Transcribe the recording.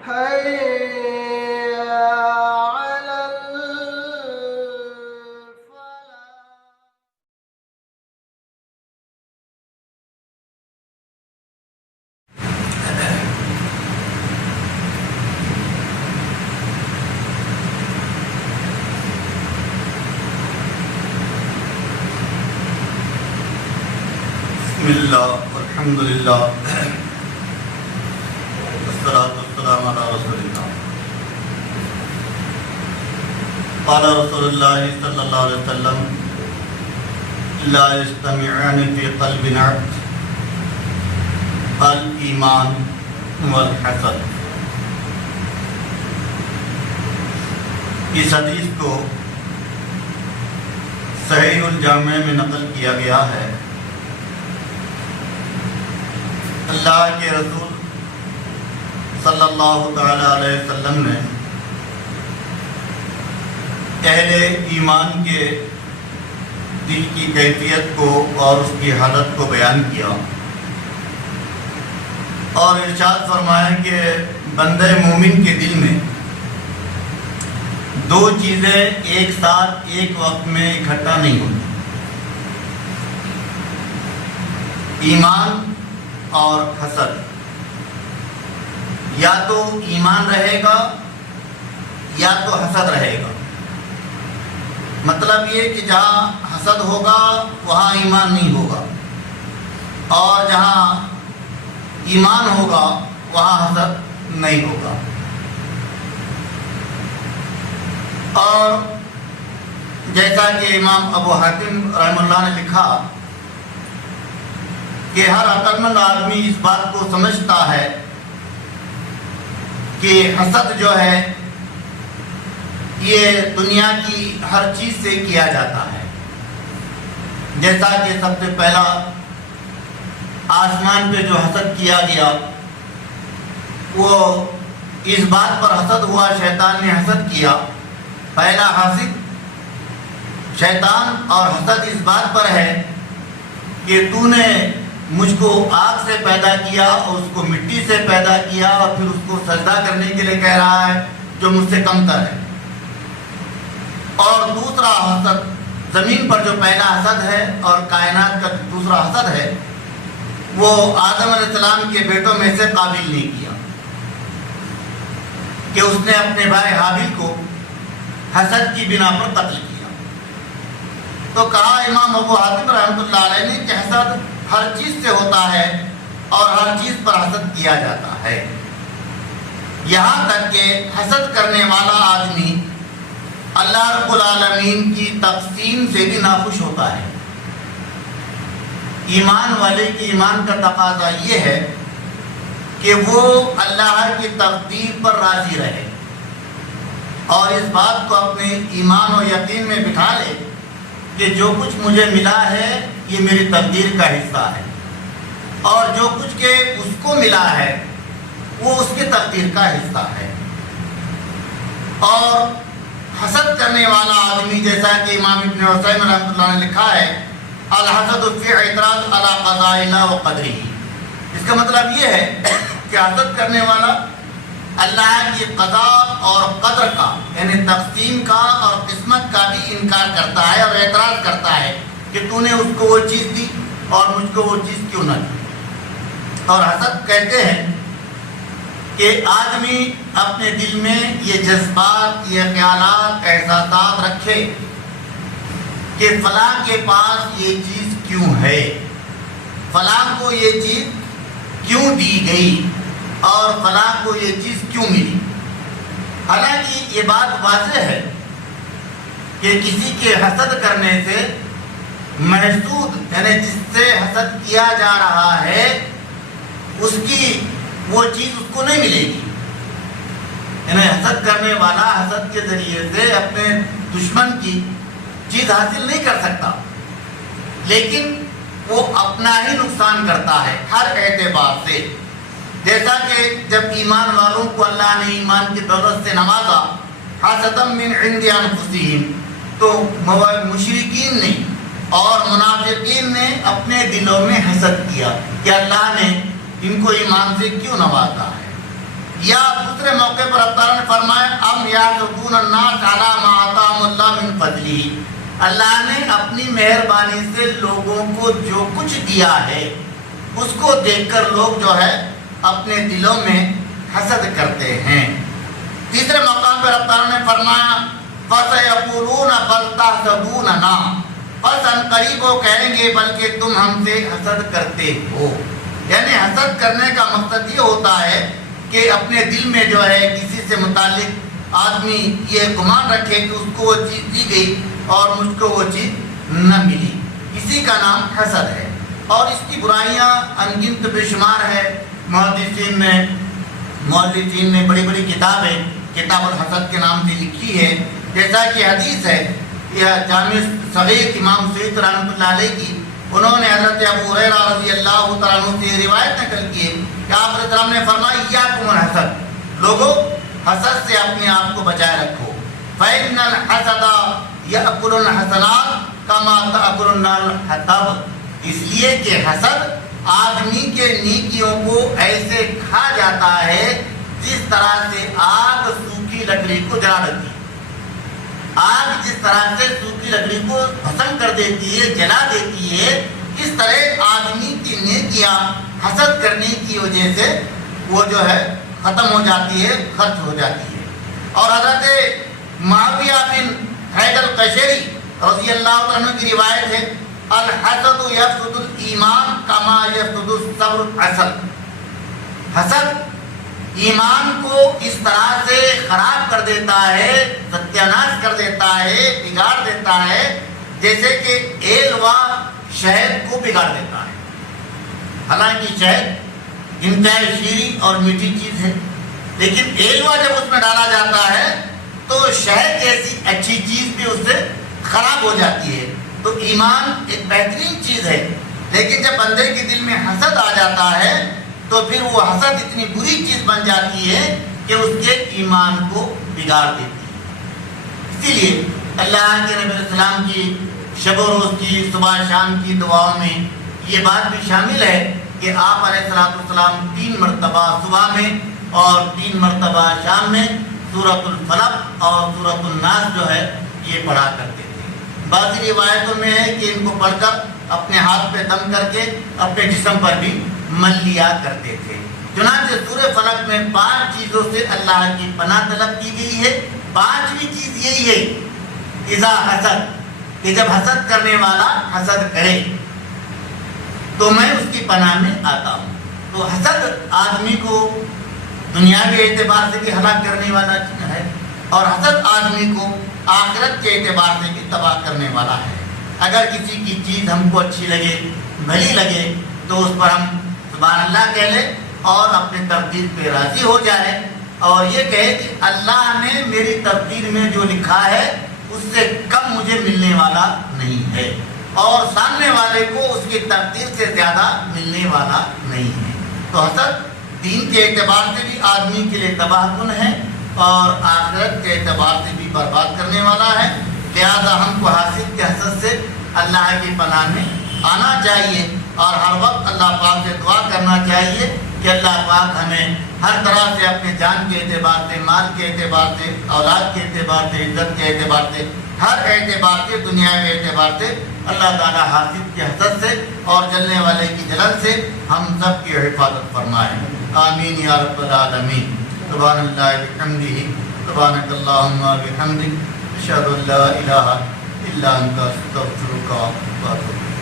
حي على الفلاح. بسم اللہ والحمد للہ والصلاة والسلام علی رسول اللہ. قال رسول اللہ صلی اللہ علیہ وسلم لا يجتمعان في قلب عبد الایمان والحسد. اس حدیث کو صحیح الجامع میں نقل کیا گیا ہے. اللہ کے رسول صلی اللہ تعالی علیہ وسلم نے اہل ایمان کے دل کی کیفیت کو اور اس کی حالت کو بیان کیا اور ارشاد فرمایا کہ بندہ مومن کے دل میں دو چیزیں ایک ساتھ ایک وقت میں اکٹھا نہیں ہوتی: ایمان اور حسد. یا تو ایمان رہے گا یا تو حسد رہے گا. مطلب یہ کہ جہاں حسد ہوگا وہاں ایمان نہیں ہوگا، اور جہاں ایمان ہوگا وہاں حسد نہیں ہوگا. اور جیسا کہ امام ابو حاتم رحمہ اللہ نے لکھا کہ ہر عقل مند آدمی اس بات کو سمجھتا ہے کہ حسد جو ہے یہ دنیا کی ہر چیز سے کیا جاتا ہے. جیسا کہ سب سے پہلا آسمان پہ جو حسد کیا گیا وہ اس بات پر حسد ہوا، شیطان نے حسد کیا. پہلا حاسد شیطان، اور حسد اس بات پر ہے کہ تو نے مجھ کو آگ سے پیدا کیا اور اس کو مٹی سے پیدا کیا اور پھر اس کو سجدہ کرنے کے لیے کہہ رہا ہے جو مجھ سے کم تر ہے. اور دوسرا حسد زمین پر جو پہلا حسد ہے اور کائنات کا دوسرا حسد ہے وہ آدم علیہ السلام کے بیٹوں میں سے قابل نے کیا کہ اس نے اپنے بھائی حابیل کو حسد کی بنا پر قتل کیا. تو کہا امام ابو حاتم رحمۃ اللہ علیہ نے کہ حسد ہر چیز سے ہوتا ہے اور ہر چیز پر حسد کیا جاتا ہے، یہاں تک کہ حسد کرنے والا آدمی اللہ رب العالمین کی تقسیم سے بھی ناخوش ہوتا ہے. ایمان والے کی ایمان کا تقاضا یہ ہے کہ وہ اللہ کی تقدیر پر راضی رہے اور اس بات کو اپنے ایمان و یقین میں بٹھا لے کہ جو کچھ مجھے ملا ہے یہ میری تقدیر کا حصہ ہے، اور جو کچھ کہ اس کو ملا ہے وہ اس کی تقدیر کا حصہ ہے. اور حسد کرنے والا آدمی جیسا کہ امام ابن حسین رحمۃ اللہ نے لکھا ہے الحسد فی اعتراض علی قضاء اللہ و قدرہ. اس کا مطلب یہ ہے کہ حسد کرنے والا اللہ کی قضاء اور قدر کا یعنی تقسیم کا اور قسمت کا بھی انکار کرتا ہے اور اعتراض کرتا ہے کہ تو نے اس کو وہ چیز دی اور مجھ کو وہ چیز کیوں نہ دی. اور حسد کہتے ہیں کہ آدمی اپنے دل میں یہ جذبات، یہ خیالات، احساسات رکھے کہ فلاں کے پاس یہ چیز کیوں ہے، فلاں کو یہ چیز کیوں دی گئی اور فلاں کو یہ چیز کیوں ملی. حالانکہ یہ بات واضح ہے کہ کسی کے حسد کرنے سے محسود یعنی جس سے حسد کیا جا رہا ہے اس کی وہ چیز اس کو نہیں ملے گی. یعنی حسد کرنے والا حسد کے ذریعے سے اپنے دشمن کی چیز حاصل نہیں کر سکتا، لیکن وہ اپنا ہی نقصان کرتا ہے ہر اعتبار سے. جیسا کہ جب ایمان والوں کو اللہ نے ایمان کی دولت سے نوازا حسدا من عند انفسہم، تو مشرکین نے اور منافقین نے اپنے دلوں میں حسد کیا کہ اللہ نے ان کو ایمان سے کیوں نوازا ہے. یا دوسرے موقع پر اللہ تعالیٰ نے فرمایا ام یحسدون الناس علی ما آتاہم اللہ من فضلہ، اللہ نے اپنی مہربانی سے لوگوں کو جو کچھ دیا ہے اس کو دیکھ کر لوگ جو ہے اپنے دلوں میں حسد کرتے ہیں۔ تیسرے مقام پر اللہ تعالیٰ نے فرمایا فَسَيَقُولُونَ بَلْ تَحْسَدُونَنَا، بس ان قریب وہ کہیں گے بلکہ تم ہم سے حسد کرتے ہو۔ یعنی حسد کرنے کا مقصد یہ ہوتا ہے کہ اپنے دل میں جو ہے کسی سے متعلق آدمی یہ گمان رکھے کہ اس کو وہ چیز دی گئی اور مجھ کو وہ چیز نہ ملی، اسی کا نام حسد ہے۔ اور اس کی برائیاں انگنت بے شمار ہے۔ محدثین نے بڑی بڑی کتابیں کتاب الحسد کے نام سے لکھی ہے، جیسا کہ حدیث ہے یہ جامع صغیر امام سیوطی رحمۃ اللہ علیہ کی، انہوں نے حضرت ابو ہریرہ رضی اللہ تعالیٰ عنہ سے روایت نقل کی ہے کہ آپ علیہ السلام نے فرمایا ایاکم الحسد، لوگوں حسد سے اپنے آپ کو بچائے رکھو، فإن الحسد یأکل الحسنات کما تأکل النار الحطب، اس لیے کہ حسد آدمی کے نیکیوں کو ایسے کھا جاتا ہے جس طرح سے آگ سوکھی لکڑی کو جلا دیتی ہے۔ آگ جس طرح سے سوکھی لکڑی کو بھسم کر دیتی ہے، جلا دیتی ہے، اس طرح آدمی کی نیکیاں حسد کرنے کی وجہ سے وہ جو ہے ختم ہو جاتی ہے، خرچ ہو جاتی ہے۔ اور حضرت معاویہ بن حید القشیری رضی اللہ عنہ کی روایت ہے الحسد یفسد الایمان کما یفسد الصبر العسل، حسد ایمان کو اس طرح سے خراب کر دیتا ہے، ستیاناش کر دیتا ہے، بگاڑ دیتا ہے، جیسے کہ ایلوا شہد کو بگاڑ دیتا ہے۔ حالانکہ شہد انتہائی شیریں اور میٹھی چیز ہے، لیکن ایلوا جب اس میں ڈالا جاتا ہے تو شہد جیسی اچھی چیز بھی اس سے خراب ہو جاتی ہے۔ تو ایمان ایک بہترین چیز ہے، لیکن جب بندے کے دل میں حسد آ جاتا ہے تو پھر وہ حسد اتنی بری چیز بن جاتی ہے کہ اس کے ایمان کو بگاڑ دیتی ہے۔ اسی لیے اللہ کے نبی علیہ السلام کی شب و روز کی صبح شام کی دعاؤں میں یہ بات بھی شامل ہے کہ آپ علیہ السلام 3 مرتبہ صبح میں اور 3 مرتبہ شام میں سورۃ الفلق اور سورۃ الناس جو ہے یہ پڑھا کرتے تھے۔ بعض روایتوں میں ہے کہ ان کو پڑھ کر اپنے ہاتھ پہ دم کر کے اپنے جسم پر بھی مل لیا کرتے تھے۔ چنانچہ سورہ فلق میں 5 چیزوں سے اللہ کی پناہ طلب کی گئی ہے۔ 5ویں چیز یہی ہے اذا حسد، کہ جب حسد کرنے والا حسد کرے تو میں اس کی پناہ میں آتا ہوں۔ تو حسد آدمی کو دنیاوی اعتبار سے بھی ہلاک کرنے والا ہے اور حسد آدمی کو آخرت کے اعتبار سے بھی تباہ کرنے والا ہے۔ اگر کسی کی چیز ہم کو اچھی لگے، بھلی لگے، تو اس پر ہم سبحان اللہ کہہ لیں اور اپنی تقدیر پہ راضی ہو جائے اور یہ کہے کہ اللہ نے میری تقدیر میں جو لکھا ہے اس سے کم مجھے ملنے والا نہیں ہے، اور سامنے والے کو اس کی تقدیر سے زیادہ ملنے والا نہیں ہے۔ تو حسد دین کے اعتبار سے بھی آدمی کے لیے تباہ کن ہے اور آخرت کے اعتبار سے بھی برباد کرنے والا ہے۔ لہذا ہم کو حاسد کے حسد سے اللہ کی پناہ میں آنا چاہیے اور ہر وقت اللہ پاک سے دعا کرنا چاہیے کہ اللہ پاک ہمیں ہر طرح سے اپنے جان کے اعتبار سے، مال کے اعتبار سے، اولاد کے اعتبار سے، عزت کے اعتبار سے، ہر اعتبار سے، دنیاوی اعتبار سے اللہ تعالیٰ حاسد کے حسد سے اور جلنے والے کی جلن سے ہم سب کی حفاظت فرمائے۔ آمین یا رب العالمین۔ سبحان اللہ بحمدہ، سبحانک اللہم بحمدک، اشہد ان لا الہ الا انت، استغفرک و اتوب الیک۔